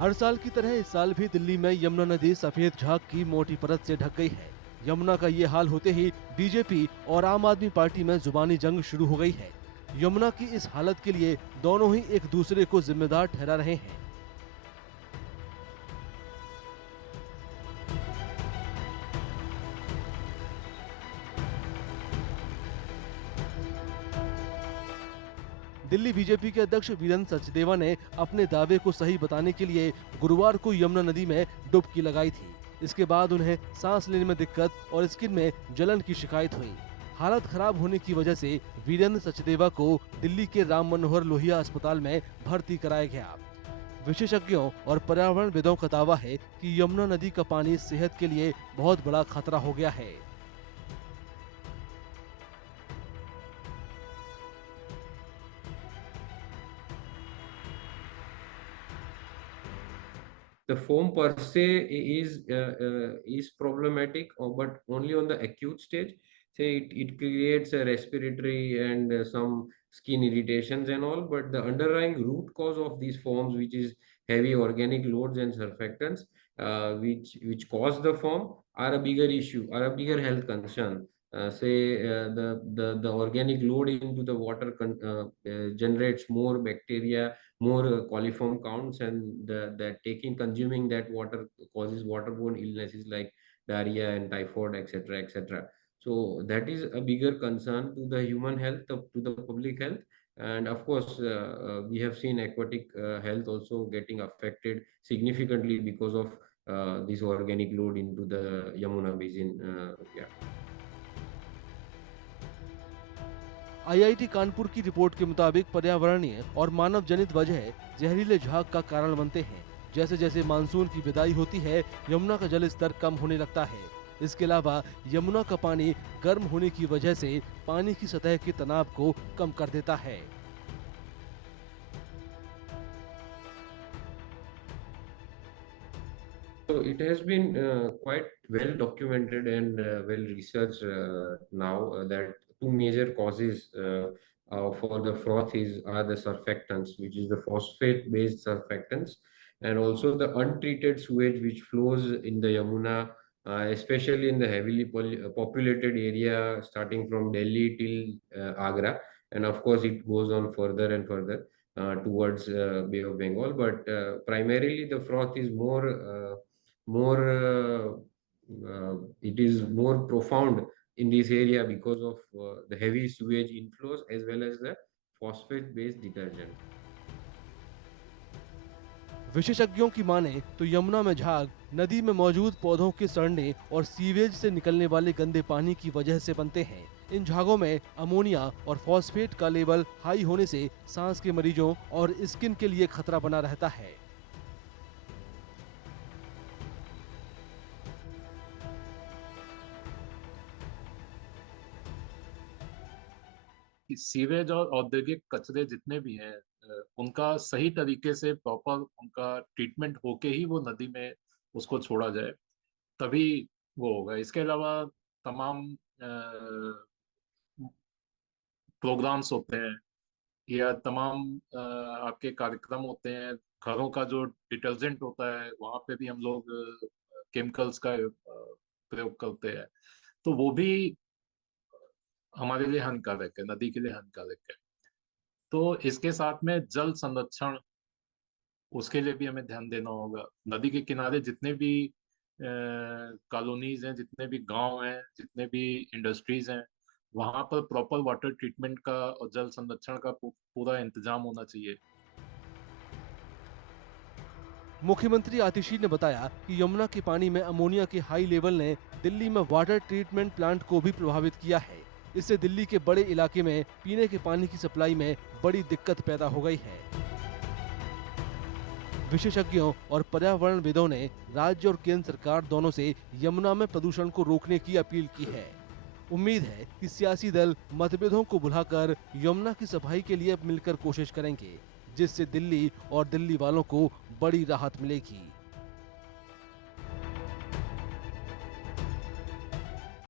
हर साल की तरह इस साल भी दिल्ली में यमुना नदी सफेद झाग की मोटी परत से ढक गई है। यमुना का ये हाल होते ही बीजेपी और आम आदमी पार्टी में जुबानी जंग शुरू हो गई है। यमुना की इस हालत के लिए दोनों ही एक दूसरे को जिम्मेदार ठहरा रहे हैं। दिल्ली बीजेपी के अध्यक्ष वीरेंद्र सचदेवा ने अपने दावे को सही बताने के लिए गुरुवार को यमुना नदी में डुबकी लगाई थी। इसके बाद उन्हें सांस लेने में दिक्कत और स्किन में जलन की शिकायत हुई। हालत खराब होने की वजह से वीरेंद्र सचदेवा को दिल्ली के राम मनोहर लोहिया अस्पताल में भर्ती कराया गया। विशेषज्ञों और पर्यावरणविदों का दावा है कि यमुना नदी का पानी सेहत के लिए बहुत बड़ा खतरा हो गया है। The foam per se is problematic, but only on the acute stage. Say it creates a respiratory and some skin irritations and all, but the underlying root cause of these foams, which is heavy organic loads and surfactants, which cause the foam, are a bigger issue, are a bigger health concern. The organic load into the water generates more bacteria, more coliform counts, and that consuming that water causes waterborne illnesses like diarrhea and typhoid, etc., etc. So that is a bigger concern to the human health, to the public health. And of course, we have seen aquatic health also getting affected significantly because of this organic load into the Yamuna basin. Yeah. IIT Kanpur की report के मुताबिक पर्यावरणीय और मानव जनित वजह जहरीले झाग का कारण बनते हैं। जैसे जैसे मानसून की विदाई होती है, यमुना का जल स्तर कम होने लगता है। इसके अलावा यमुना का पानी गर्म होने की वजह से पानी की सतह के तनाव को कम कर देता है। So it has been quite well documented and well researched now that two major causes for the froth are the surfactants, which is the phosphate-based surfactants, and also the untreated sewage which flows in the Yamuna, especially in the heavily populated area starting from Delhi till Agra, and of course it goes on further and further towards Bay of Bengal. But primarily the froth is it is more profound in this area because of the heavy sewage inflows as well as the phosphate based detergent. विशेषज्ञों की माने तो यमुना में झाग नदी में मौजूद पौधों के सड़ने और सीवेज से निकलने वाले गंदे पानी की वजह से बनते हैं। इन झागों में अमोनिया और फॉस्फेट का लेवल हाई होने से सांस के मरीजों और स्किन के लिए खतरा बना रहता है। सीवेज और औद्योगिक कचरे जितने भी हैं उनका सही तरीके से प्रॉपर उनका ट्रीटमेंट होके ही वो नदी में उसको छोड़ा जाए, तभी वो होगा। इसके अलावा तमाम प्रोग्राम्स होते हैं या तमाम आपके कार्यक्रम होते हैं, घरों का जो डिटर्जेंट होता है वहां पे भी हम लोग केमिकल्स का प्रयोग करते हैं, तो वो भी हमारे लिए हानिकारक है, नदी के लिए हानिकारक है। तो इसके साथ में जल संरक्षण, उसके लिए भी हमें ध्यान देना होगा। नदी के किनारे जितने भी कॉलोनीज हैं, जितने भी गांव हैं, जितने भी इंडस्ट्रीज हैं, वहां पर प्रॉपर वाटर ट्रीटमेंट का और जल संरक्षण का पूरा इंतजाम होना चाहिए। मुख्यमंत्री आतिशी ने बताया कि यमुना के पानी में अमोनिया के हाई लेवल ने दिल्ली में वाटर ट्रीटमेंट प्लांट को भी प्रभावित किया है। इससे दिल्ली के बड़े इलाके में पीने के पानी की सप्लाई में बड़ी दिक्कत पैदा हो गई है। विशेषज्ञों और पर्यावरणविदों ने राज्य और केंद्र सरकार दोनों से यमुना में प्रदूषण को रोकने की अपील की है। उम्मीद है कि सियासी दल मतभेदों को भुलाकर यमुना की सफाई के लिए मिलकर कोशिश करेंगे, जिससे दिल्ली और दिल्ली वालों को बड़ी राहत मिलेगी।